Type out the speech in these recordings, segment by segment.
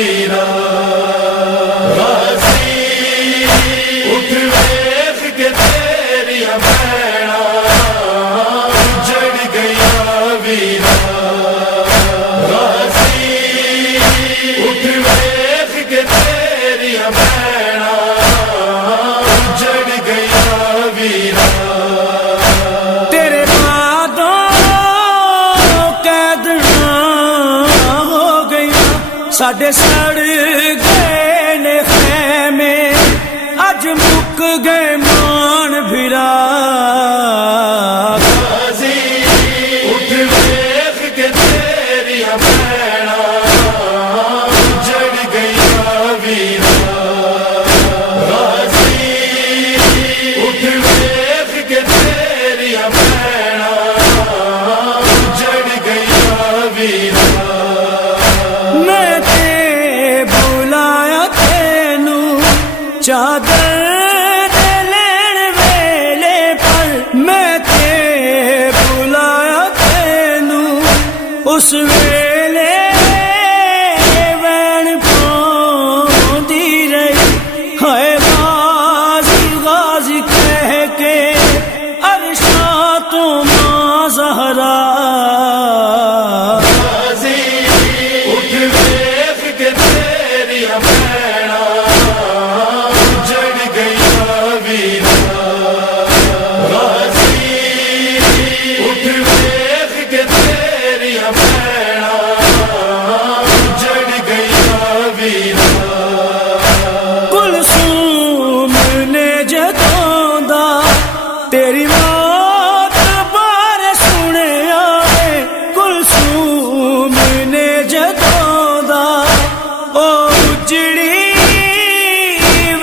vera غازی اٹھ ویکھ کے تیریاں بھیڑاں جڑ گئیاں ویرا غازی اٹھ ویکھ کے تیریاں بھیڑاں جڑ گئیاں ویرا ساڈے سڑ گئے نے خیمے اج مک گئے مان بھرا غازی اٹھ ویکھ کے تیریاں بھیڑاں جڑ گئیاں ویرا غازی اٹھ ویکھ کے تیریاں بھیڑاں جڑ گئیاں ویرا چادر لین ویلے پر میں تے بلایا تینوں اس ویلے وین پاندی رہی ہائے غازی غازی کہہ کے عرشاں تو ماں زہرا غازی اٹھ ویکھ کے تیریاں بھیڑاں کلثوم نے جدوں دا تیری موت بارے سنیا ہے کلثوم نے جدوں دا او اجڑی وین دے ہو کر میں بے اولاد ہو، ہو گئی اج مر گیا پتر میرا غازی اٹھ ویکھ کے تیریاں بھیڑاں جڑ گئیاں ویرا غازی اٹھ ویکھ کے تیریاں بھیڑاں جڑ گئیاں ویرا کلثوم نے جدوں دا تیری موت بارے سنیا ہے کلثوم نے جدوں دا او اجڑی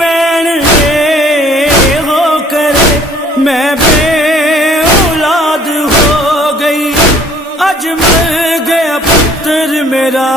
وین دے ہو کر میں بے اولاد ہو گئی اج مر گیا پتر میرا